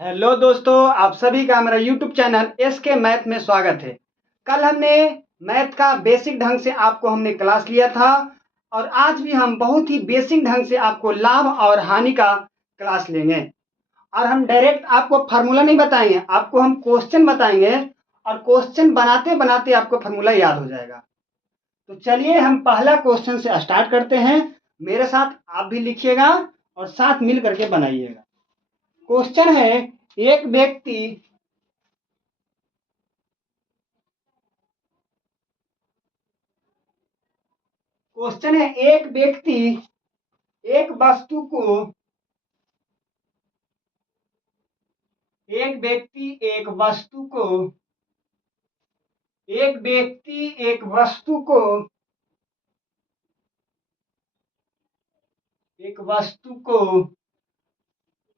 Hello दोस्तों, आप सभी का मेरा यूट्यूब चैनल एस के मैथ में स्वागत है। कल हमने मैथ का बेसिक ढंग से आपको हमने क्लास लिया था और आज भी हम बहुत ही बेसिक ढंग से आपको लाभ और हानि का क्लास लेंगे। और हम डायरेक्ट आपको फार्मूला नहीं बताएंगे, आपको हम क्वेश्चन बताएंगे और क्वेश्चन बनाते बनाते आपको फार्मूला याद हो जाएगा। तो चलिए हम पहला क्वेश्चन से स्टार्ट करते हैं। मेरे साथ आप भी लिखिएगा और साथ मिल करके बनाइएगा। क्वेश्चन है एक व्यक्ति क्वेश्चन है एक व्यक्ति एक वस्तु को एक व्यक्ति एक वस्तु को एक व्यक्ति एक वस्तु को एक वस्तु को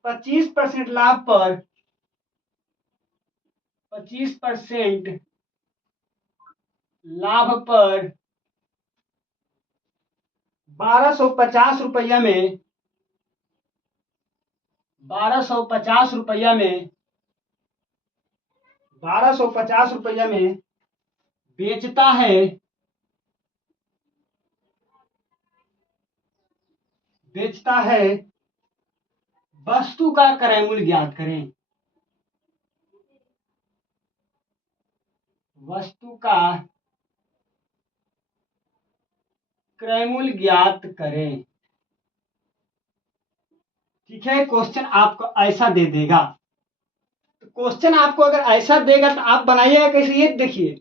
25% लाभ पर 25% लाभ पर 1250 रुपया में 1250 रुपया में 1250 रुपया में बेचता है वस्तु का क्रय मूल्य ज्ञात करें। वस्तु का क्रय मूल्य ज्ञात करें। ठीक है, क्वेश्चन आपको ऐसा दे देगा। तो क्वेश्चन आपको अगर ऐसा देगा तो आप बनाइएगा कैसे, ये देखिए।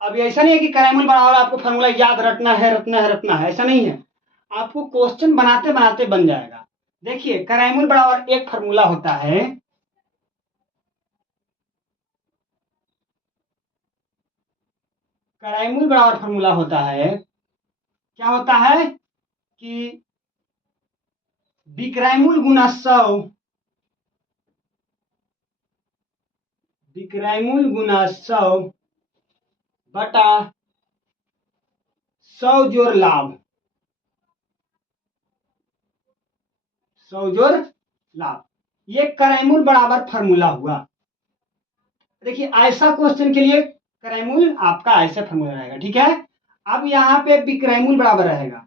अब ऐसा नहीं है कि क्रय मूल्य बराबर आपको फॉर्मूला याद रटना है, ऐसा नहीं है। आपको क्वेश्चन बनाते बनाते बन जाएगा। देखिए, क्रय मूल्य बराबर एक फॉर्मूला होता है। क्रय मूल्य बराबर फॉर्मूला होता है, क्या होता है कि विक्रय मूल्य गुना 100, विक्रय मूल्य गुना 100 बटा 100 जोड़ लाभ, 100 जोड़ लाभ, ये क्रय मूल्य बराबर फॉर्मूला हुआ। देखिए, ऐसा क्वेश्चन के लिए क्रय मूल्य आपका ऐसा फॉर्मूला रहेगा। ठीक है, अब यहाँ पे विक्रय मूल्य बराबर रहेगा,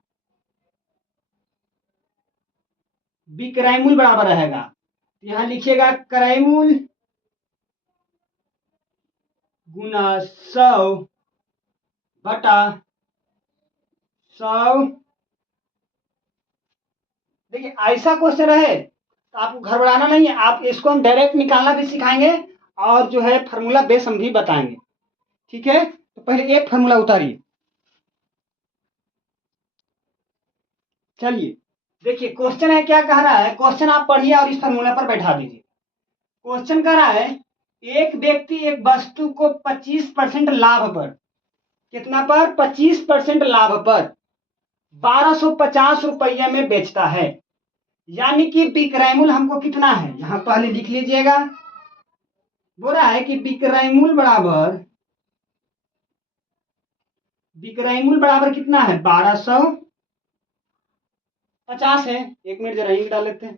विक्रय मूल्य बराबर रहेगा। यहाँ लिखिएगा क्रय मूल्य गुना 100 बटा 100। देखिए, ऐसा क्वेश्चन रहे तो आपको घबराना नहीं है, आप इसको हम डायरेक्ट निकालना भी सिखाएंगे और जो है फार्मूला बेस हम भी बताएंगे। ठीक है, तो पहले एक फार्मूला उतारिए। चलिए देखिए, क्वेश्चन है क्या कह रहा है, क्वेश्चन आप पढ़िए और इस फार्मूला पर बैठा दीजिए। क्वेश्चन कह रहा है एक व्यक्ति एक वस्तु को 25% लाभ पर, कितना पर, 25% लाभ पर 1250 रुपया में बेचता है। यानी कि विक्रय मूल्य हमको कितना है, यहां पहले लिख लीजिएगा। बोल रहा है कि विक्रय मूल्य बराबर कितना है, 1250 है। एक मिनट जरा इंक डाल लेते हैं।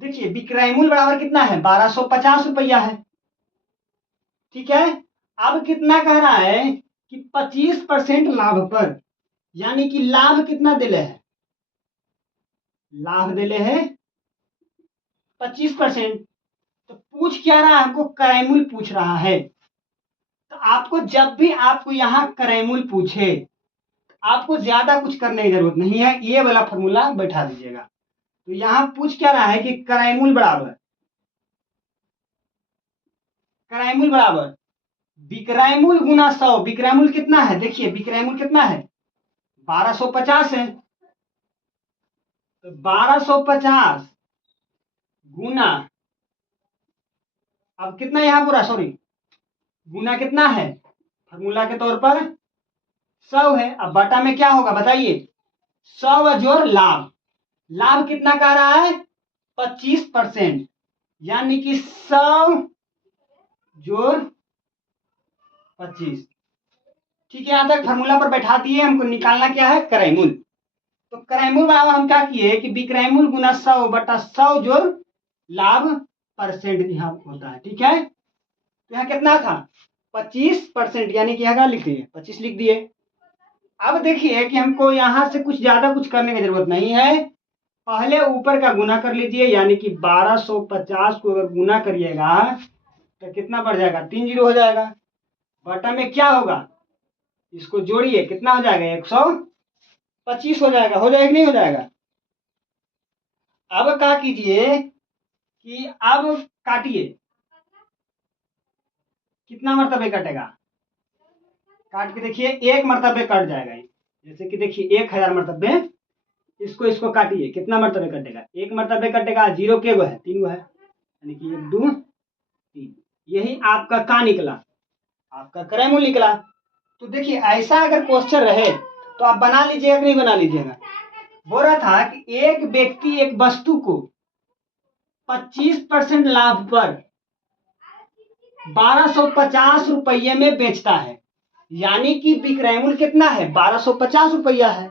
देखिए, विक्रय मूल्य बराबर कितना है, 1250 रुपया है। ठीक है, अब कितना कह रहा है कि 25% लाभ पर, यानी कि लाभ कितना दिले है, लाभ दिले है 25%। तो पूछ क्या रहा है, हमको क्रय मूल्य पूछ रहा है। तो आपको जब भी आपको यहाँ क्रय मूल्य पूछे, आपको ज्यादा कुछ करने की जरूरत नहीं है, ये वाला फॉर्मूला बैठा दीजिएगा। तो यहाँ पूछ क्या रहा है कि क्रय मूल्य बराबर विक्रय मूल्य गुना 100। विक्रय मूल्य कितना है, देखिए विक्रय मूल्य कितना है, 1250 है। तो 1250 गुना, अब कितना यहाँ पूरा, सॉरी, गुना कितना है, फॉर्मूला के तौर पर 100 है। अब बटा में क्या होगा बताइए, 100 जोड़ लाभ, लाभ कितना कह रहा है, 25%, यानी कि 100 जोड़ 25। ठीक है, यहाँ तक फार्मूला पर बैठा दिए। हमको निकालना क्या है, क्रयमूल। तो क्रयमूल बराबर हम क्या किए कि विक्रयमूल गुना 100 बटा 100 जोड़ लाभ परसेंट यहाँ होता है। ठीक है, तो यहाँ कितना था 25%, यानी कि यहाँ क्या लिख दिए 25 लिख दिए। अब देखिए कि हमको यहाँ से कुछ ज्यादा कुछ करने की जरूरत नहीं है। पहले ऊपर का गुना कर लीजिए, यानी कि 1250 को अगर गुना करिएगा तो कितना बढ़ जाएगा, 3 जीरो हो जाएगा। बटा में क्या होगा, इसको जोड़िए कितना हो जाएगा 125 हो जाएगा। हो जाएगा कि नहीं हो जाएगा। अब क्या कीजिए कि अब काटिए, कितना मरतबे कटेगा, काट के देखिए 1 मरतबे कट जाएगा। जैसे कि देखिए 1000 मरतबे, इसको काटिए कितना मरतबे कटेगा, 1 मरतबे कटेगा। जीरो के गो है, 3 गो है, यानी कि 1 2 3। यही आपका का निकला, आपका क्रयमूल निकला। तो देखिए ऐसा अगर क्वेश्चन रहे तो आप बना लीजिएगा कि नहीं बना लीजिएगा। बोल रहा था कि एक व्यक्ति एक वस्तु को 25% लाभ पर 1250 रुपये में बेचता है, यानी कि विक्रयमूल्य कितना है 1250 रुपया है।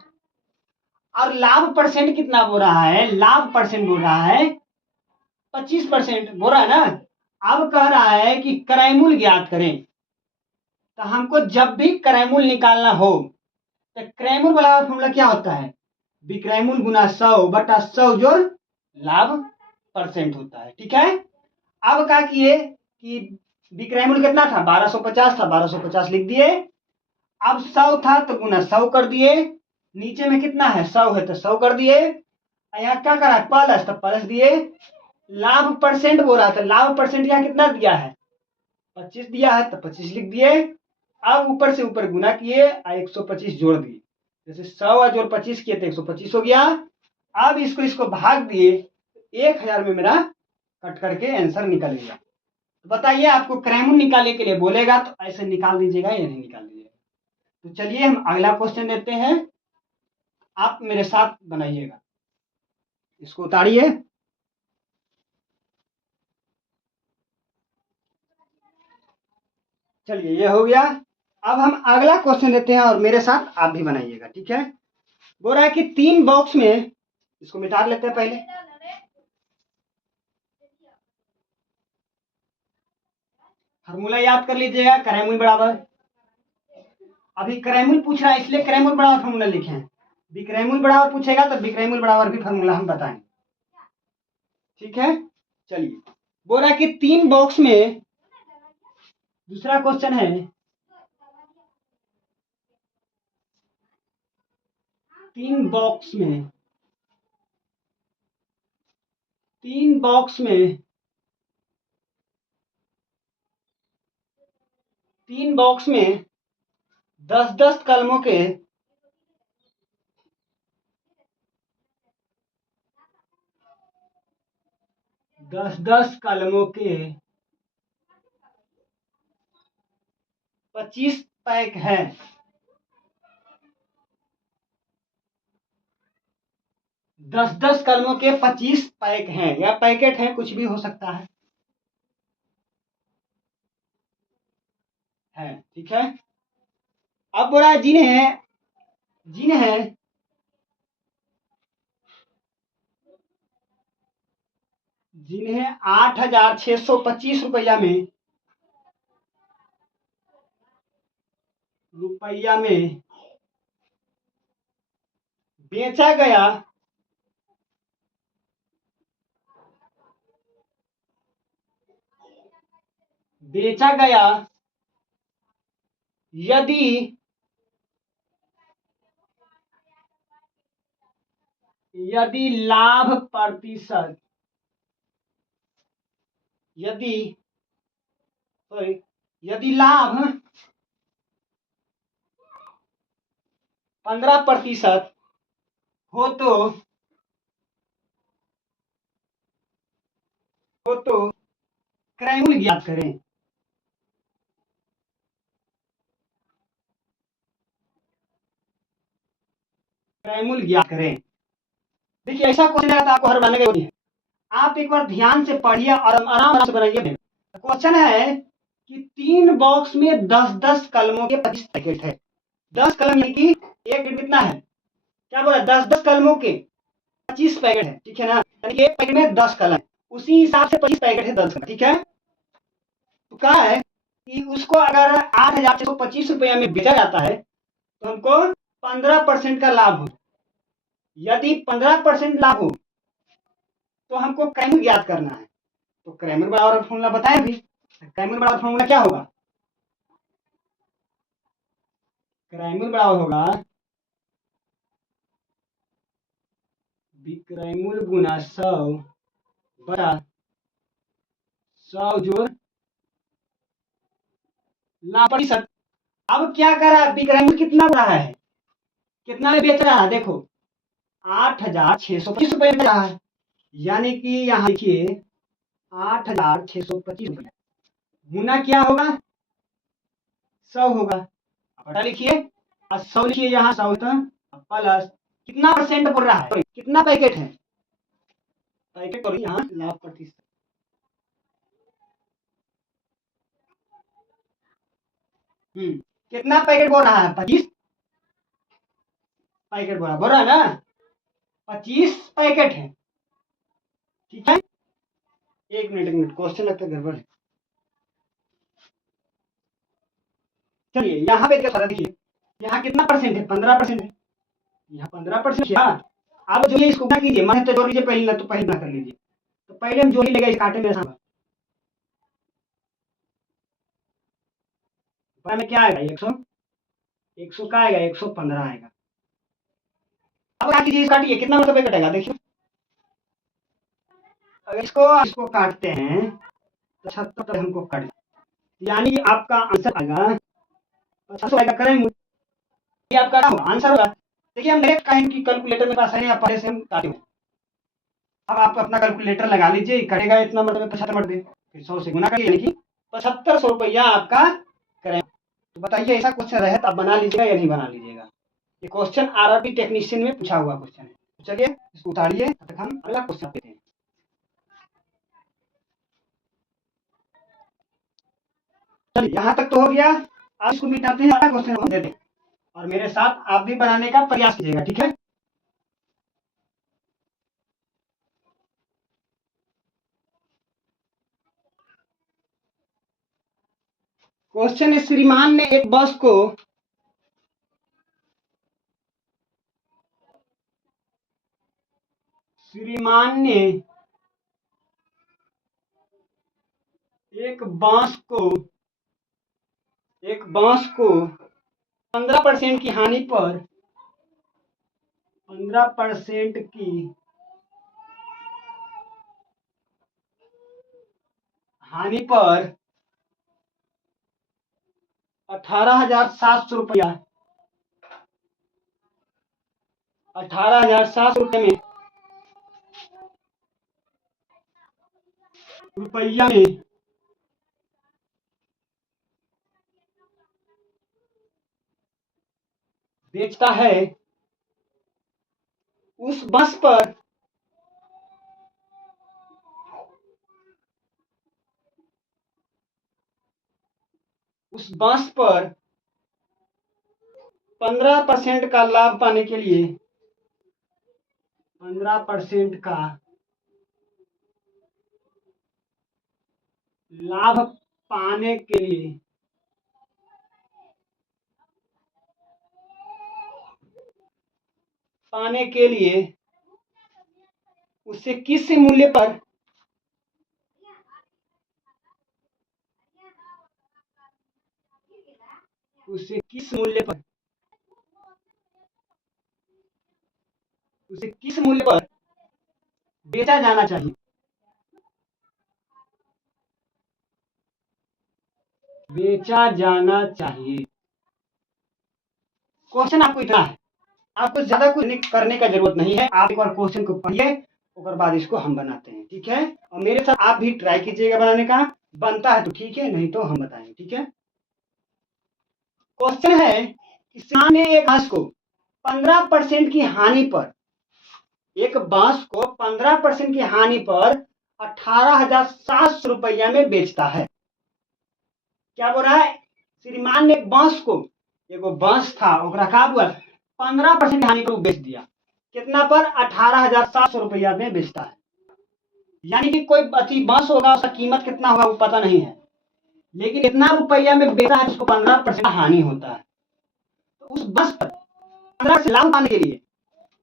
और लाभ परसेंट कितना बोल रहा है, लाभ परसेंट बोल रहा है 25% बोल रहा है ना। अब कह रहा है कि क्रयमूल्य ज्ञात करें। तो हमको जब भी क्रयमूल्य निकालना हो तो क्रयमूल्य वाला फॉर्मूला क्या होता है, विक्रयमूल्य गुना 100 बटा 100 जोड़ लाभ परसेंट होता है। ठीक है, अब क्या किए कि विक्रयमूल्य कितना था 1250 था, 1250 लिख दिए। अब 100 था तो गुना 100 कर दिए, नीचे में कितना है 100 है तो 100 कर दिए। यहाँ क्या करा प्लस, तो प्लस दिए। लाभ परसेंट बोल रहा था, लाभ परसेंट यहाँ कितना दिया है 25 दिया है तो 25 लिख दिए। अब ऊपर से ऊपर गुना किए और 125 जोड़ दिए। जैसे 100 जोड़ 25 किए तो 125 हो गया। अब इसको भाग दिए, 1000 में मेरा कट करके आंसर निकल गया। तो बताइए आपको क्रयमूल्य निकालने के लिए बोलेगा तो ऐसे निकाल दीजिएगा या नहीं निकाल दीजिएगा। तो चलिए हम अगला क्वेश्चन देते हैं, आप मेरे साथ बनाइएगा। इसको उतारिए, चलिए ये हो गया। अब हम अगला क्वेश्चन देते हैं और मेरे साथ आप भी बनाइएगा। ठीक है, बोल रहा है कि 3 बॉक्स में, इसको मिटा लेते हैं पहले। फार्मूला याद कर लीजिएगा, क्रयमूल्य बराबर, अभी क्रयमूल्य पूछ रहा है इसलिए क्रयमूल्य बराबर फार्मूला लिखे हैं। विक्रयमूल्य बराबर पूछेगा तो विक्रयमूल्य बराबर भी फार्मूला हम बताएंगे। ठीक है, चलिए बोल रहा है कि 3 बॉक्स में, दूसरा क्वेश्चन है 3 बॉक्स में, 3 बॉक्स में, 3 बॉक्स में 10-10 कलमों के 10-10 कलमों के 25 पैक है। 10-10 कलमों के 25 पैक हैं या पैकेट हैं, कुछ भी हो सकता है। ठीक है, अब बोला है जिन्हें 8,625 रुपया में बेचा गया, यदि लाभ प्रतिशत, यदि लाभ 15% हो तो क्रयमूल्य ज्ञात करें। क्रयमूल्य ज्ञात करें। देखिए ऐसा क्वेश्चन है तो आपको हर बनाने की है, आप एक बार ध्यान से पढ़िए और आराम से बनाइए। क्वेश्चन है कि 3 बॉक्स में 10-10 कलमों के 25 पैकेट है। 10 कलम यानी कि एक लीटर कितना है, क्या बोला, 10-10 कलमों के 25 पैकेट है, ठीक है ना, यानी कि एक पैकेट में 10 कलम, उसी हिसाब से 25 पैकेट है 10 का, ठीक है। तो कहा है कि उसको अगर 8,625 रुपया में बेचा जाता है तो हमको 15% का लाभ हो। यदि 15% लाभ हो तो हमको क्रैमर ज्ञात करना है। तो क्रैमर बराबर फॉर्मूला बताएं भी। क्रैमर बराबर फॉर्मूला क्या होगा, क्रैमर बराबर होगा विक्रयमूल्य गुना 100 बटा 100 जोड़ लाभ प्रतिशत। अब क्या कर रहा है, विक्रयमूल्य कितना बढ़ा है, कितना में बेच रहा है, देखो 8,625 रुपये में रहा है, यानी कि यहाँ लिखिए 8,625 रुपये गुना क्या होगा 100 होगा, बटा लिखिए और 100 लिखिए, यहाँ 100 प्लस कितना परसेंट बोल रहा है, कितना पैकेट है, पैकेट और यहाँ लाभ प्रतिशत। कितना पैकेट बोल रहा है, 25 पैकेट बोल रहा है ना, 25 पैकेट है, ठीक है। एक मिनट क्वेश्चन लगता है गड़बड़ है। चलिए यहाँ पे क्या देखिए, यहाँ कितना परसेंट है, 15% है, यहाँ 15% है। आप जो ये इसको क्या कीजिए, मैं तो जोड़ लीजिए पहले, ना तो पहले ना कर लीजिए, तो पहले हम जोड़ ही लेगा, इस काटे में आसान में क्या आएगा, 100 का आएगा, 115 आएगा। अब क्या कीजिए, काटिए, कितना मतलब कटेगा, देखिए अगर इसको काटते हैं तो 76 हमको काट, यानी कि आपका आंसर आएगा 500 आएगा, करें ये आपका आंसर होगा। देखिए हम डायरेक्ट कहें कि कैलकुलेटर में पास है या पहले से हम काटे हैं। अब आप अपना कैलकुलेटर लगा लीजिए, करेगा इतना मतलब 75 मत दे, फिर 100 से गुना करिए, यानी कि 7500 रुपया आपका करें। तो बताइए ऐसा क्वेश्चन रहे तो आप बना लीजिएगा या नहीं बना लीजिएगा। ये क्वेश्चन आरआरबी टेक्नीशियन में पूछा हुआ क्वेश्चन है। तो चलिए इसको उतारिए, तब तक हम अगला क्वेश्चन लेते हैं। चलिए यहाँ तक तो हो गया, आप इसको मिटाते हैं, अगला क्वेश्चन हम देते हैं और मेरे साथ आप भी बनाने का प्रयास कीजिएगा, ठीक है। क्वेश्चन है, श्रीमान ने एक बस को श्रीमान ने एक बांस को 15% की हानि पर 15% की हानि पर 18,700 रुपया 18,700 रुपया में बेचता है, उस बस पर उस बस पर 15% का लाभ पाने के लिए 15% का लाभ पाने के लिए उसे किस मूल्य पर उसे किस मूल्य पर बेचा जाना चाहिए, क्वेश्चन आपको इतना है, आपको ज्यादा कुछ करने का जरूरत नहीं है। आप एक बार क्वेश्चन को पढ़िए, उसके बाद इसको हम बनाते हैं, ठीक है। और मेरे साथ आप भी ट्राई कीजिएगा बनाने का, बनता है तो ठीक है, नहीं तो हम बताएंगे, ठीक है। क्वेश्चन है, किसान ने एक बांस को 15% की हानि पर एक बांस को 15% की हानि पर 18,700 रुपया में बेचता है। क्या बोल रहा है, श्रीमान ने एक बांस को एगो बस था ओकरा का हुआ 15% हानि पर वो बेच दिया। कितना पर? 18,700 रुपया में बेचता है। यानी कि कोई अच्छी बस होगा उसका कीमत कितना होगा वो पता नहीं है, लेकिन इतना रुपया में बेचा है तो उसको 15% हानि होता है। तो उस बस पर 15% लाभ पाने के लिए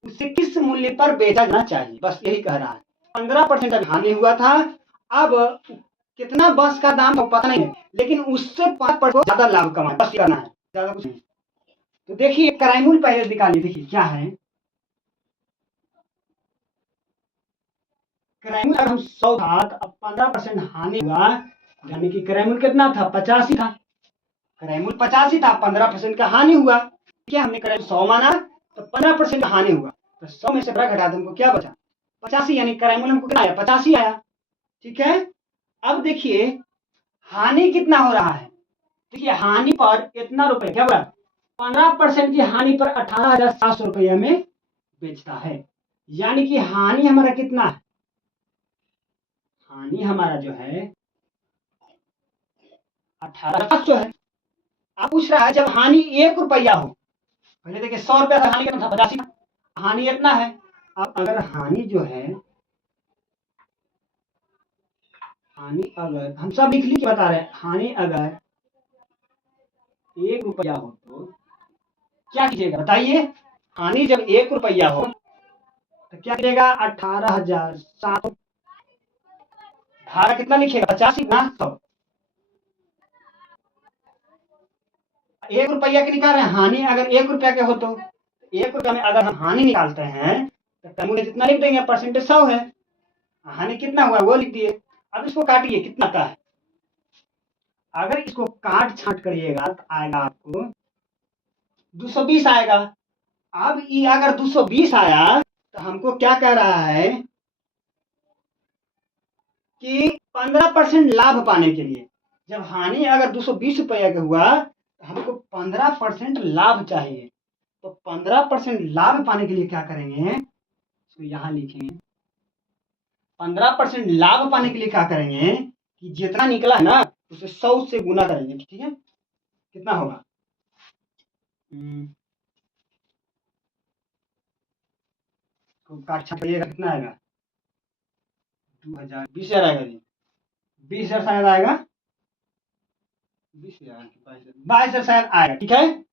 उसे किस मूल्य पर बेचा जाना चाहिए, बस यही कह रहा है। 15% अभी हानि हुआ था, अब कितना बस का दाम तो पता नहीं है, लेकिन उससे 5% ज्यादा लाभ कमाए, बस करना है, ज्यादा कुछ नहीं। तो देखिए क्राइमूल पहले निकालिए, देखिए क्या है क्राइमूल। अगर हम 100 था तो अब 15% हानि हुआ, यानी कि क्राइमूल कितना था? 85 था। क्राइमूल 85 था, 15% का हानि हुआ। क्या हमने क्राइमूल 100 माना तो 15% का हानि हुआ, तो 100 में से बड़ा घटा दो, हमको क्या बचा? 85, यानी क्राइमूल हमको कितना आया? 85 आया। ठीक है, अब देखिए हानि कितना हो रहा है। देखिए हानि पर इतना रुपए क्या बोला? 15% की हानि पर 18,700 रुपया में बेचता है। यानी कि हानि हमारा कितना है? हानि हमारा जो है 18,700 है। अब पूछ रहा है जब हानि 1 रुपया हो, पहले देखिए 100 रुपया था, हानि कितना था? 85 था, हानि इतना है। अब अगर हानि जो है, हानि अगर हम सब लिख लिख के बता रहे हैं, हानि अगर 1 रुपया हो तो क्या कीजिएगा बताइए? हानि जब 1 रुपया हो तो क्या कीजिएगा? 18,700 भाड़ा कितना लिखिएगा? 85 ना 100। 1 रुपया के निकाल रहे हैं, हानि अगर 1 रुपया के हो तो 1 रुपया में अगर हम हानि निकालते हैं तो टर्म जितना लिख देंगे, परसेंटेज 100 है, हानि कितना हुआ वो लिख दिए। अब इसको काटिए, कितना आता है? अगर इसको काट छांट करिएगा तो आएगा आपको 220 आएगा। अब ये अगर 220 आया तो हमको क्या कह रहा है कि 15% लाभ पाने के लिए, जब हानि अगर 220 रुपया का हुआ तो हमको 15% लाभ चाहिए। तो 15% लाभ पाने के लिए क्या करेंगे, तो यहां लिखेंगे 15% लाभ पाने के लिए क्या करेंगे कि जितना निकला है ना उसे 100 से गुना करेंगे। ठीक है, कितना होगा? तो काट छाट करिएगा, कितना आएगा? 2,000, 20,000 आएगा जी, 20,000 शायद आएगा, 20,000 22,000 शायद आएगा। ठीक है,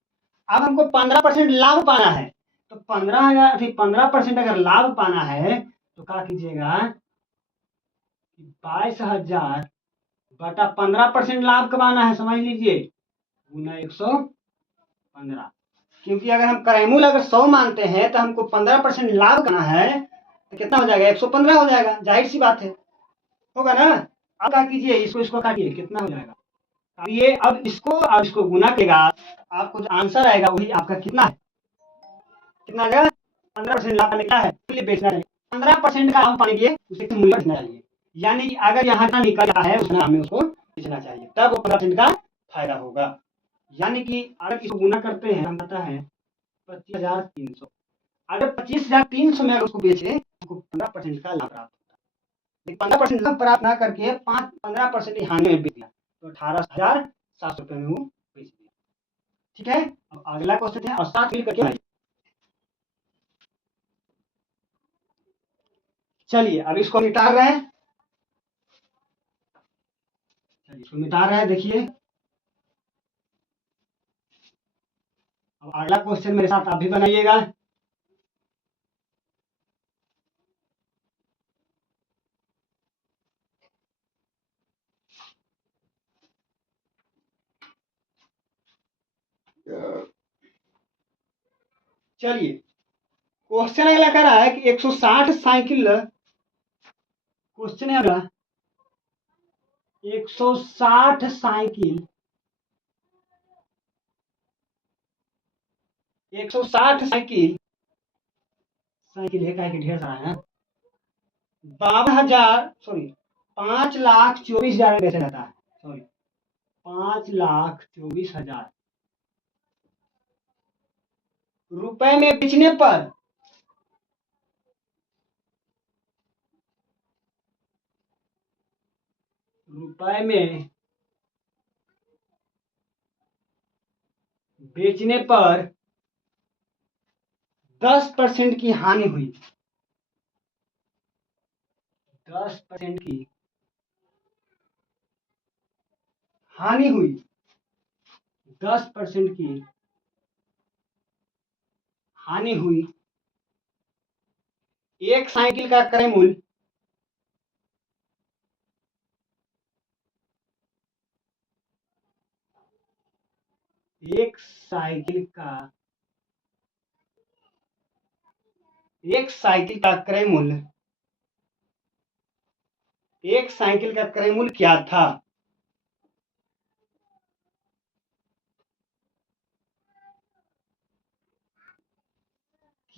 अब हमको 15% लाभ पाना है, तो 15,000 15% अगर लाभ पाना है तो क्या कीजिएगा? 22,000 बटा 15% लाभ कमाना है, समझ लीजिए, गुना 115। क्योंकि अगर हम क्राइमूल अगर 100 मानते हैं तो हमको 15% लाभ करना है तो कितना हो जाएगा? 115 हो जाएगा, जाहिर सी बात है, होगा ना। अब क्या कीजिए, इसको इसको काटिए, कितना हो जाएगा? अब ये अब इसको गुना करेगा, आपको जो आंसर आएगा वही आपका कितना है? कितना आएगा? 15% लाभ पाने क्या है? मूल्य बेचना है। 15% का लाभ पाने के लिए उसे मूल्य बेचना चाहिए। यानी कि अगर यहाँ का निकला है उसमें हमें उसको बेचना चाहिए, तब 15% का फायदा होगा। यानी कि अगर इसको गुना करते हैं, हम पता है 25,300, अगर 25,300 में अगर उसको बेचे उसको 15% का लाभ प्राप्त होता है। 15% लाभ प्राप्त ना करके 15% हानि में बेच दिया तो 18,700 रुपये में वो बेच दिया। ठीक है, अब अगला क्वेश्चन है और साथ मिल करके चलिए अब इसको मिटा रहे हैं, चलिए इसको मिटा रहे हैं, देखिए अब अगला क्वेश्चन मेरे साथ आप भी बनाइएगा। चलिए क्वेश्चन अगला कह रहा है कि 160 साइकिल, क्वेश्चन है अगला 160 साइकिल, 160 साइकिल, साइकिल है का ढेर सारा है, 52,000 सॉरी 5,24,000 में बेचा जाता है, सॉरी 5,24,000 रुपए में बेचने पर रुपए में बेचने पर 10% की हानि हुई, 10% की हानि हुई, 10% की हानि हुई। एक साइकिल का क्रय मूल्य एक साइकिल का क्रय मूल्य एक साइकिल का क्रय मूल्य क्या था?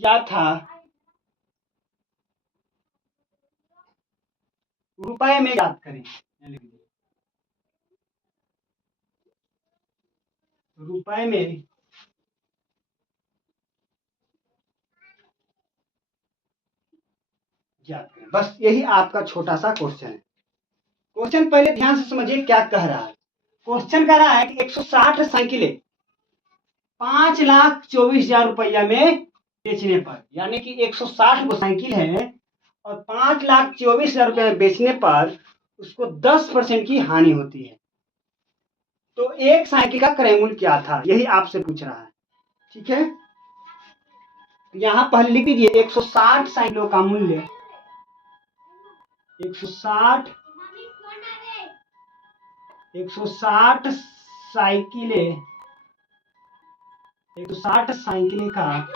क्या था? रुपए में याद करें, रुपए में याद करें। बस यही आपका छोटा सा क्वेश्चन है। क्वेश्चन पहले ध्यान से समझिए क्या कह रहा है। क्वेश्चन कह रहा है कि 160 साइकिलें 5,24,000 रुपया में बेचने पर, यानी कि 160 वो साइकिल है और 5,24,000 रुपये में बेचने पर उसको 10% की हानि होती है। तो एक साइकिल का क्रय मूल्य क्या था, यही आपसे पूछ रहा है। ठीक है, यहां पहले लिख दीजिए 160 साइकिलों का मूल्य, 160 साइकिलें 160 साइकिलें का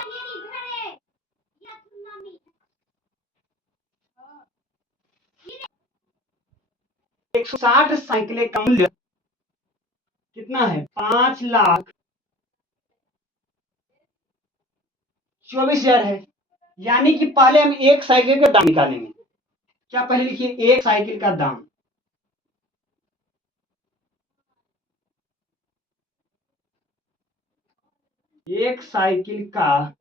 160 साइकिलें का मूल्य कितना है? 5,24,000 है। यानी कि पहले हम एक साइकिल का दाम निकालेंगे। क्या पहले लिखिए एक साइकिल का दाम, एक साइकिल का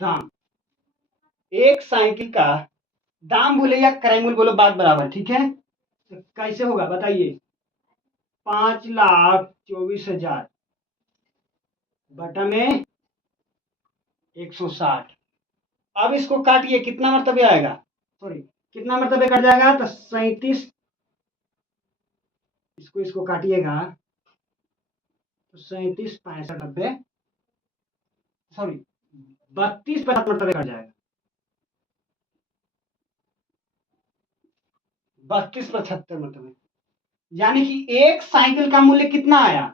दाम, एक साइकिल का दाम बोले या क्रय मूल्य बोलो, बात बराबर। ठीक है, तो कैसे होगा बताइए? 5,24,000 बटा में 160। अब इसको काटिए, कितना मरतबे आएगा? सॉरी, कितना मरतबे कट जाएगा? तो 37। इसको काटिएगा तो 37, 65, 90, सॉरी 32, 50 मरतबे कट जाएगा। 32, 75 मरतबे, यानी कि एक साइकिल का मूल्य कितना आया?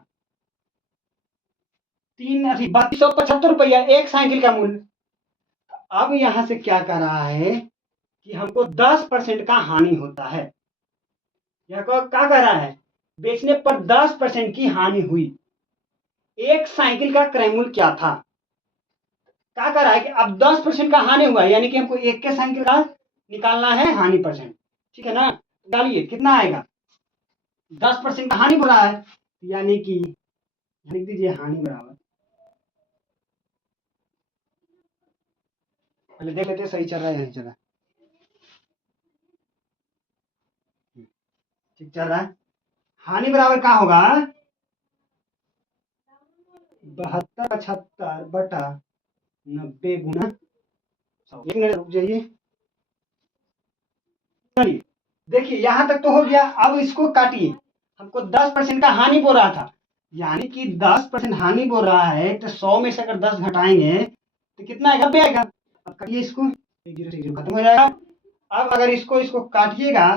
3,3275 रुपया एक साइकिल का मूल्य। अब यहां से क्या कर रहा है कि हमको 10% का हानि होता है। यह क्या कह रहा है? बेचने पर 10% की हानि हुई। एक साइकिल का क्रय मूल्य क्या था? क्या कर रहा है कि अब 10% का हानि हुआ, यानी कि हमको एक के साइकिल का निकालना है हानि परसेंट। ठीक है ना, डालिए कितना आएगा? 10% का हानि हो रहा है, यानी कि लिख दीजिए हानि बराबर, पहले देख लेते सही चल रहा है नहीं चल रहा। ठीक चल रहा है। हानि बराबर क्या होगा? 72, 75 बटा 90 गुना 100। एक मिनट रुक जाइए। चलिए देखिए यहां तक तो हो गया। अब इसको काटिए, हमको 10% का हानि बोल रहा था, यानी कि 10% हानि बोल रहा है, तो 100 में से अगर 10 घटाएंगे तो कितना आएगा? 90 आएगा। अब काटिए इसको, 0 से 0 खत्म हो जाएगा। अब अगर इसको काटिएगा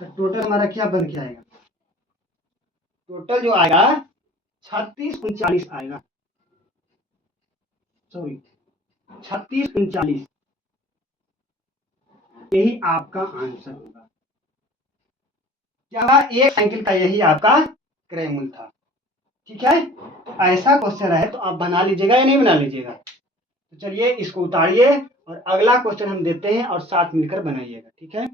तो टोटल हमारा क्या बन के आएगा? टोटल जो आएगा 3639 आएगा, सॉरी 3639। यही आपका आंसर होगा। क्या? एक साइकिल का यही आपका क्रय मूल्य था। ठीक है, तो ऐसा क्वेश्चन है तो आप बना लीजिएगा या नहीं बना लीजिएगा? तो चलिए इसको उतारिए और अगला क्वेश्चन हम देते हैं और साथ मिलकर बनाइएगा। ठीक है,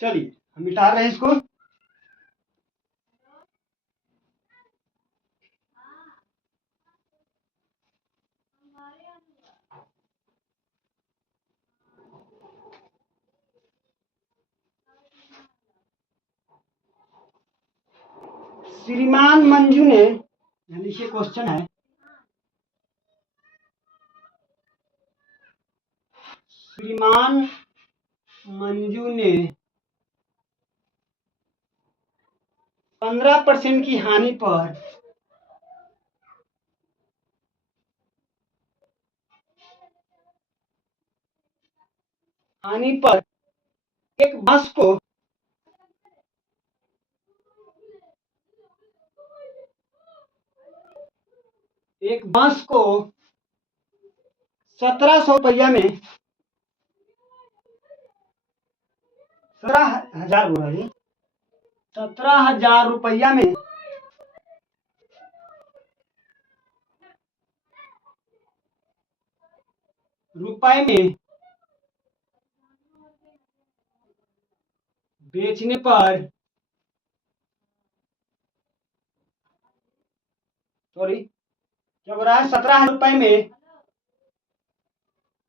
चलिए हम मिटा रहे हैं इसको। श्रीमान मंजू ने, लिखिए क्वेश्चन है, श्रीमान मंजू ने 15% की हानि पर एक बांस को एक बांस को 1700 रुपया में 17,000 बोला जी, 17,000 रुपया में बेचने पर, सॉरी क्या हो रहा है, 17,000 रुपए में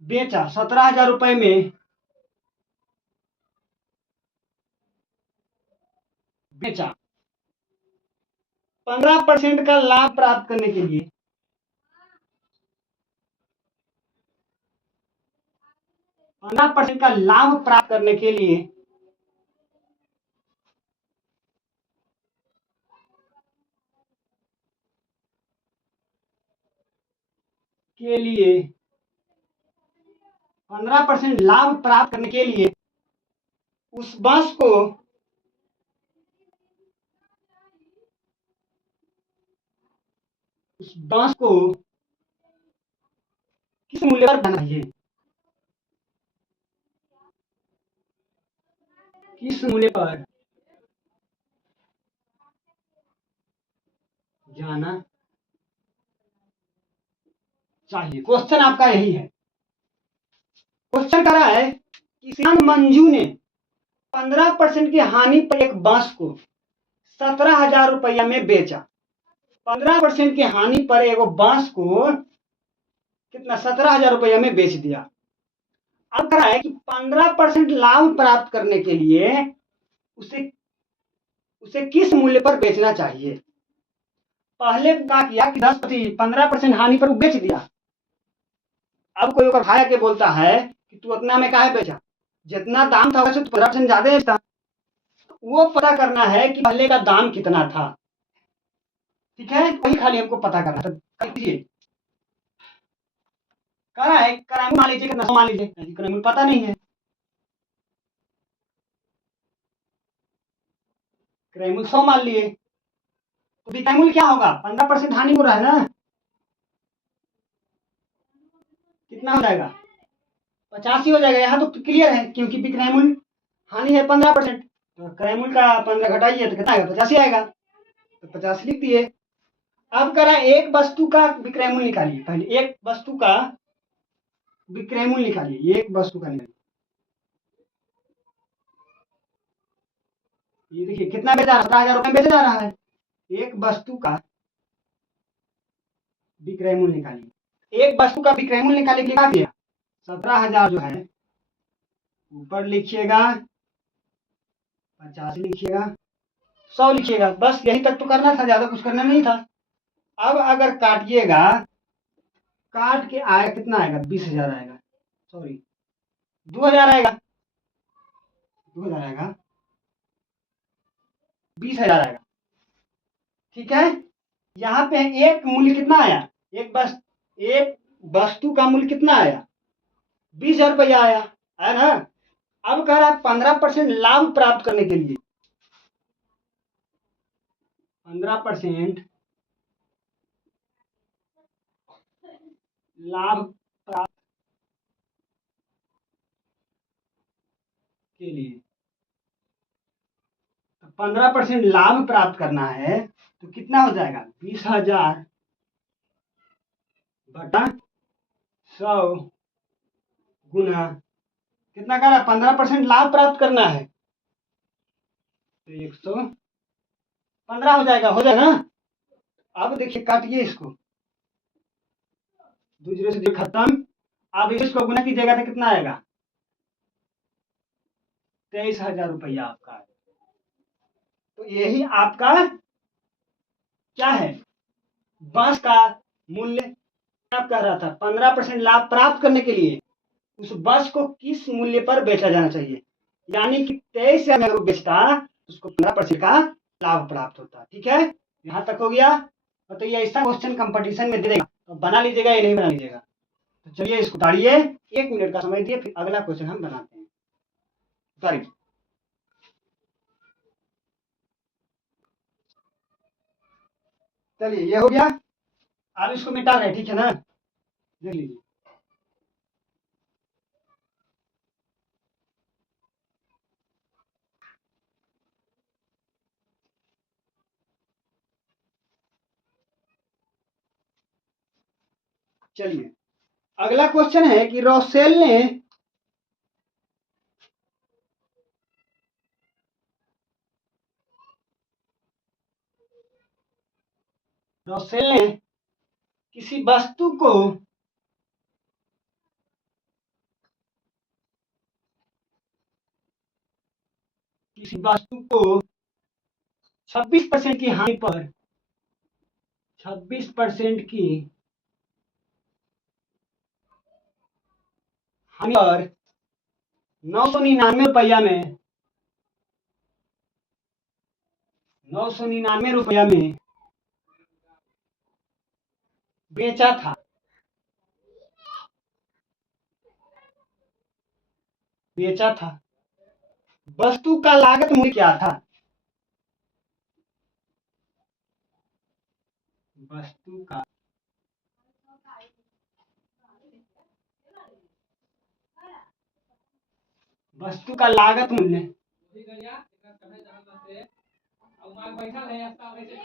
बेचा, 17,000 रुपए में बेचा। 15% का लाभ प्राप्त करने के लिए 15% का लाभ प्राप्त करने के लिए के लिए 15% लाभ प्राप्त करने के लिए उस बांस को किस मूल्य पर बेचना चाहिए, किस मूल्य पर जाना चाहिए। क्वेश्चन आपका यही है। क्वेश्चन कर रहा है कि श्रीमान मंजू ने 15% की हानि पर एक बांस को 17,000 रुपया में बेचा। 15% की हानि पर एक बांस को कितना, 17,000 रुपया में बेच दिया। अब कह रहा है कि 15% लाभ प्राप्त करने के लिए उसे उसे किस मूल्य पर बेचना चाहिए। पहले क्या किया कि 15% हानि पर बेच दिया। अब कोई ओकर भाई के बोलता है कि तू उतना में काहे बेचा, जितना दाम था वैसे तो 15% ज्यादा बेचता। वो पता करना है कि पहले का दाम कितना था। ठीक है, वही खाली हमको पता करना था। कीजिए, कह रहा है क्रैमुल मान लीजिए, कितना 100 मान लीजिए, क्रैमुल पता नहीं है। क्रैमुल 100 मान लिए तो बिक्रैमुल क्या होगा, 15% हानि हो रहा है ना, कितना हो जाएगा, 85 हो जाएगा। यहाँ तो क्लियर है क्योंकि बिक्रैमुल हानि है 15%, तो क्रैमुल का 15 घटाइए तो कितना आएगा, 85 आएगा, तो 50 लिख दिए। अब करा एक वस्तु का विक्रयमूल्य निकालिए, पहले एक वस्तु का विक्रयमूल्य निकालिए, एक वस्तु का निकालिए। ये देखिए कितना बेचा रहा है, 17,000 रुपये बेचा जा रहा है। एक वस्तु का विक्रयमूल्य निकालिए। एक वस्तु का विक्रयमूल्य निकालने के लिए क्या किया, 17,000 जो है ऊपर लिखिएगा, 50 लिखिएगा, 100 लिखिएगा, बस यही तक तो करना था, ज्यादा कुछ करना नहीं था। अब अगर काटिएगा, काट के आएगा कितना आएगा, 20,000 आएगा, सॉरी 2,000 आएगा, 2,000 आएगा, 20,000 आएगा। ठीक है, यहाँ पे एक मूल्य कितना आया, एक वस्तु का मूल्य कितना आया, 20,000 रुपया आया, है ना। अब कह रहा है 15% लाभ प्राप्त करने के लिए, 15% लाभ प्राप्त के लिए, 15% लाभ प्राप्त करना है तो कितना हो जाएगा, 20,000 बटा 100 गुना कितना कर रहा है, 15% लाभ प्राप्त करना है तो 115 हो जाएगा, ना। अब देखिए काटिए इसको, 2 0 से 0 खत्म। अब इसको गुना कीजिएगा तो कितना आएगा, 23,000 रुपया आपका है। तो यही आपका क्या है, बस का मूल्य क्या कर रहा था, 15% लाभ प्राप्त करने के लिए उस बस को किस मूल्य पर बेचा जाना चाहिए, यानी कि 23 अगर वो बेचता तो उसको 15% का लाभ प्राप्त होता। ठीक है, यहाँ तक हो गया। तो ये ऐसा क्वेश्चन कंपटीशन में दे देगा तो बना लीजिएगा या नहीं बना लीजिएगा। तो चलिए इसको उतारिए, 1 मिनट का समय दिए, फिर अगला क्वेश्चन हम बनाते हैं। उतारिए। चलिए ये हो गया, आप इसको मिटा रहे हैं, ठीक है ना, देख लीजिए। चलिए अगला क्वेश्चन है कि रोसेल ने किसी वस्तु को किसी वस्तु को 26% की हानि पर 26% की हानि पर 999 रुपया में 999 रुपया में बेचा था। वस्तु का लागत मूल्य क्या था, वस्तु का लागत मूल्य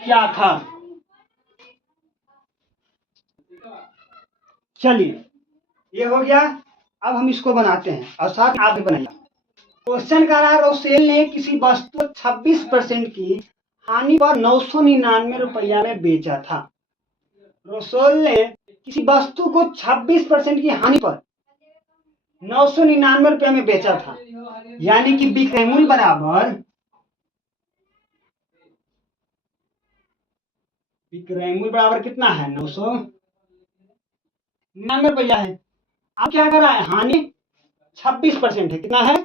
क्या था। चलिए ये हो गया, अब हम इसको बनाते हैं और साथ में आप भी बनाइए। क्वेश्चन का रहा रोसेल ने किसी वस्तु 26% की हानि पर 999 रुपया में बेचा था। रोसेल ने किसी वस्तु को 26% की हानि पर 999 रुपया में बेचा था, यानी कि विक्रय मूल्य बराबर कितना है, 999 रुपया है। अब क्या कर रहा है, हानि 26% है, कितना है,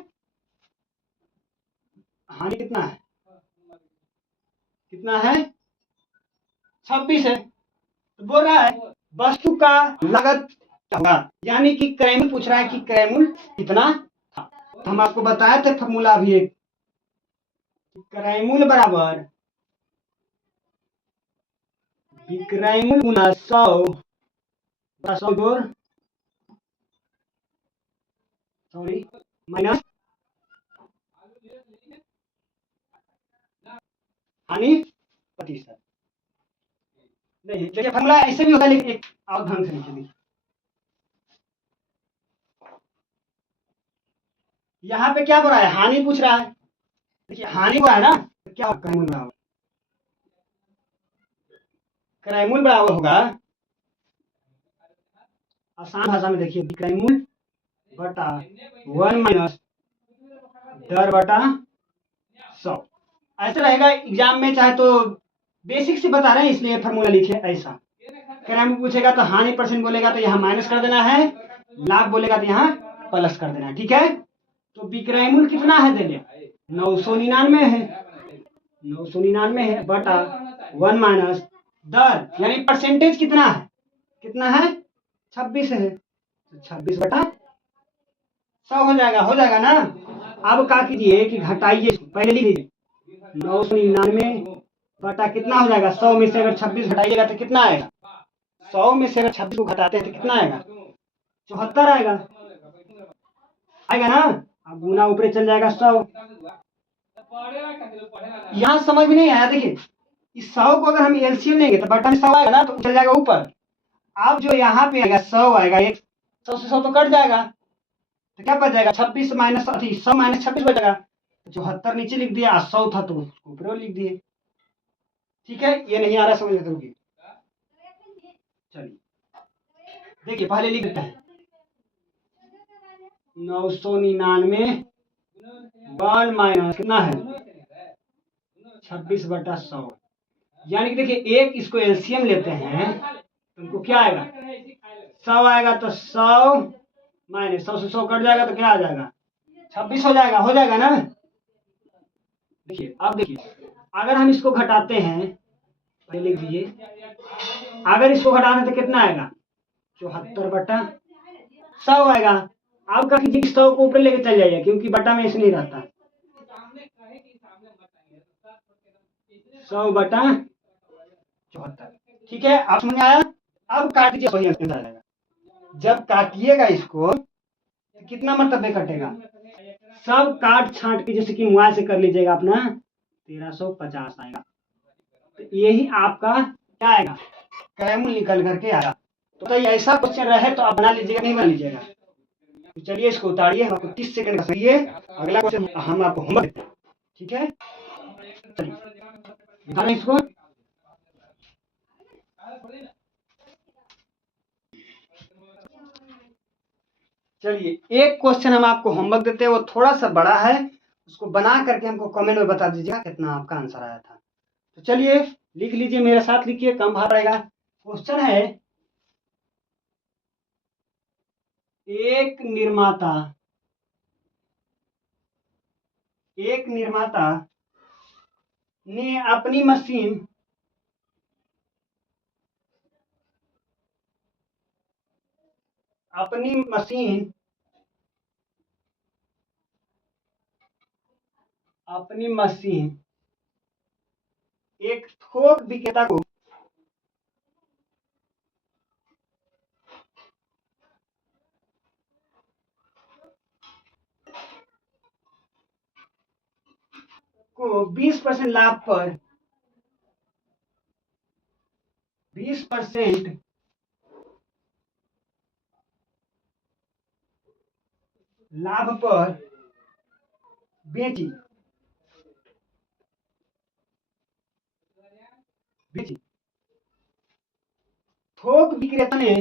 हानि कितना है 26 है। तो बोल रहा है वस्तु का लागत क्या होगा, यानी कि क्रय मूल्य पूछ रहा है कि क्रय मूल्य कितना था। तो हम आपको बताए थे फॉर्मूला भी एक, क्रय मूल्य बराबर विक्रय मूल्य गुना 100 जोड़ माइनस हानि प्रतिशत। नहीं देखिए फॉर्मूला ऐसे भी होता है, लेकिन एक और ढंग से लिखिए। यहाँ पे क्या बोल रहा है, हानि पूछ रहा है। देखिए हानि बोला है ना, तो क्या होगा, क्रय मूल्य बराबर होगा, आसान भाषा में देखिए, विक्रय मूल्य बटा 1 माइनस दर बटा 100। ऐसा रहेगा एग्जाम में, चाहे तो बेसिक से बता रहे हैं इसलिए फॉर्मूला लिखे ऐसा। क्रय मूल्य पूछेगा तो हानि परसेंट बोलेगा तो यहाँ माइनस कर देना है, लाभ बोलेगा तो यहाँ प्लस कर देना है। ठीक है, तो विक्रय मूल्य कितना है, दे दे 999 है, 999 है बटा 1 माइनस दर, यानी परसेंटेज कितना है 26 है, तो 26 बटा 100 हो जाएगा ना। अब क्या कीजिए कि घटाइए, पहले लिख लीजिए 999 बटा कितना हो जाएगा, 100 में से अगर 26 घटाइएगा तो कितना आएगा, 100 में से अगर 26 को घटाते हैं तो कितना आएगा, 74 आएगा ना। अब गुना ऊपर चल जाएगा 100। यहाँ समझ में नहीं आया, देखिए इस 100 को अगर हम एलसीएम लेंगे तो बटा में 100 आएगा ना, तो चल जाएगा ऊपर। अब जो यहाँ पे आएगा 100 आएगा, 100 से 100 तो कट जाएगा, तो क्या बच जाएगा 26 माइनस 100 माइनस 26 बचेगा, 74 नीचे लिख दिया, 100 था तो उसको ऊपर लिख दिए। ठीक है, ये नहीं आ रहा समझ में, रुकिए। चलिए देखिए पहले लिख देते हैं 999 1 माइनस कितना है 26 बटा 100 यानी कि देखिए एक इसको एलसीएम लेते हैं तो हमको क्या आएगा, 100 आएगा, तो 100 माइनस 100 से 100 कट जाएगा तो क्या आ जाएगा, 26 हो जाएगा ना। देखिए अब देखिए अगर हम इसको घटाते हैं, पहले लिख दीजिए, अगर इसको घटाना तो कितना आएगा, 74/100 आएगा। अब का कीजिए 100 को ऊपर लेके चल जाइए क्योंकि बटा में ऐसे नहीं रहता, 100/74। ठीक है, अब समझ में आया। अब काट दीजिए, सही आंसर आएगा। जब काटिएगा इसको तो कितना मतलब कटेगा, सब काट छांट के जैसे कि मोबाइल से कर लीजिएगा अपना, 1350 आएगा। तो यही आपका क्या आएगा, कैमूल निकल करके आएगा। तो ऐसा क्वेश्चन रहे तो आप बना लीजिएगा, नहीं बना लीजिएगा। तो चलिए इसको उतारिए, हम आपको 30 सेकंड का समय है, अगला क्वेश्चन हम आपको होमवर्क देते हैं। ठीक है, चलिए निकालें इसको। चलिए एक क्वेश्चन हम आपको होमवर्क देते हैं, वो थोड़ा सा बड़ा है, उसको बना करके हमको कमेंट में बता दीजिएगा कितना आपका आंसर आया था। तो चलिए लिख लीजिए, मेरे साथ लिखिए, कम भार रहेगा। क्वेश्चन है, एक निर्माता ने अपनी मशीन एक थोक विक्रेता को 20% लाभ पर 20% लाभ पर बेची। थोक विक्रेता ने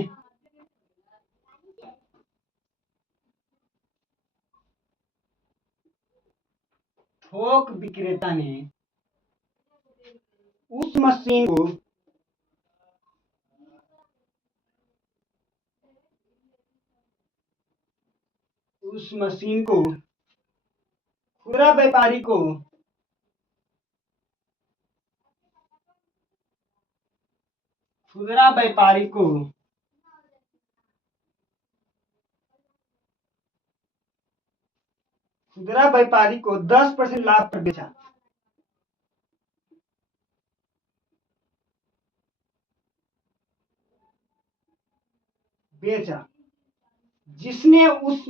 उस मशीन को खुदरा व्यापारी को 10% लाभ पर बेचा, जिसने उस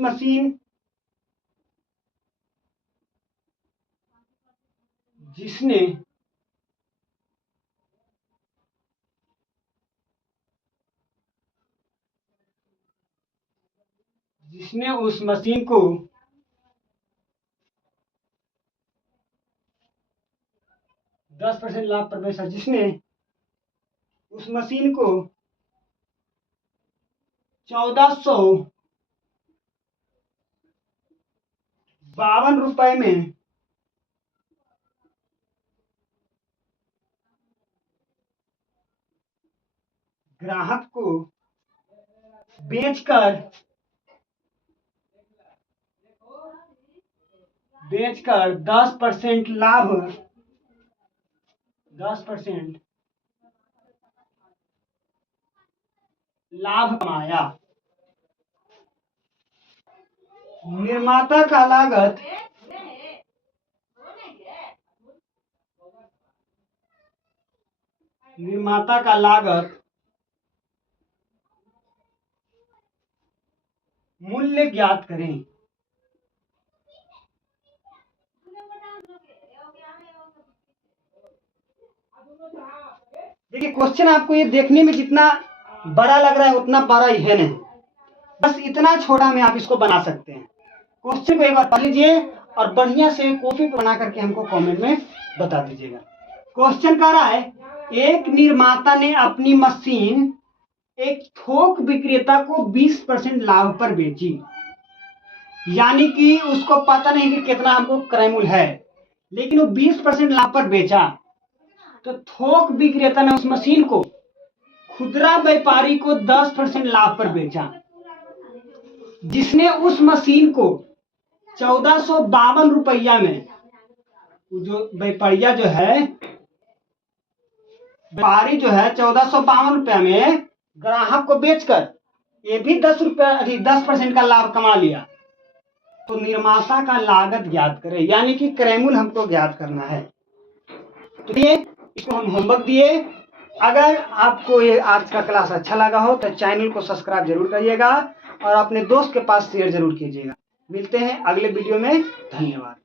मशीन को 10% लाभ पर बेचा, जिसने उस मशीन को 1452 रुपए में ग्राहक को बेचकर 10% लाभ कमाया। निर्माता का लागत मूल्य ज्ञात करें। देखिए क्वेश्चन आपको ये देखने में जितना बड़ा लग रहा है उतना बड़ा ही है नहीं, बस इतना छोटा में आप इसको बना सकते हैं। क्वेश्चन को एक बार पढ़ लीजिए और बढ़िया से कॉपी पर बना करके हमको कमेंट में बता दीजिएगा। क्वेश्चन कह रहा है, एक निर्माता ने अपनी मशीन एक थोक विक्रेता को 20% लाभ पर बेची, यानी कि उसको पता नहीं कि कितना हमको क्रय मूल्य है, लेकिन वो 20% लाभ पर बेचा। तो थोक विक्रेता ने उस मशीन को खुदरा व्यापारी को 10% लाभ पर बेचा, जिसने उस मशीन को 1452 रुपया में, जो व्यापारी जो है, व्यापारी जो है 1452 रुपया में ग्राहक को बेचकर ये भी 10% का लाभ कमा लिया। तो निर्माता का लागत ज्ञात करें, यानी कि क्रय मूल्य हमको ज्ञात करना है। तो ये इसको हम होमवर्क दिए। अगर आपको ये आज का क्लास अच्छा लगा हो तो चैनल को सब्सक्राइब जरूर करिएगा और अपने दोस्त के पास शेयर जरूर कीजिएगा। मिलते हैं अगले वीडियो में। धन्यवाद।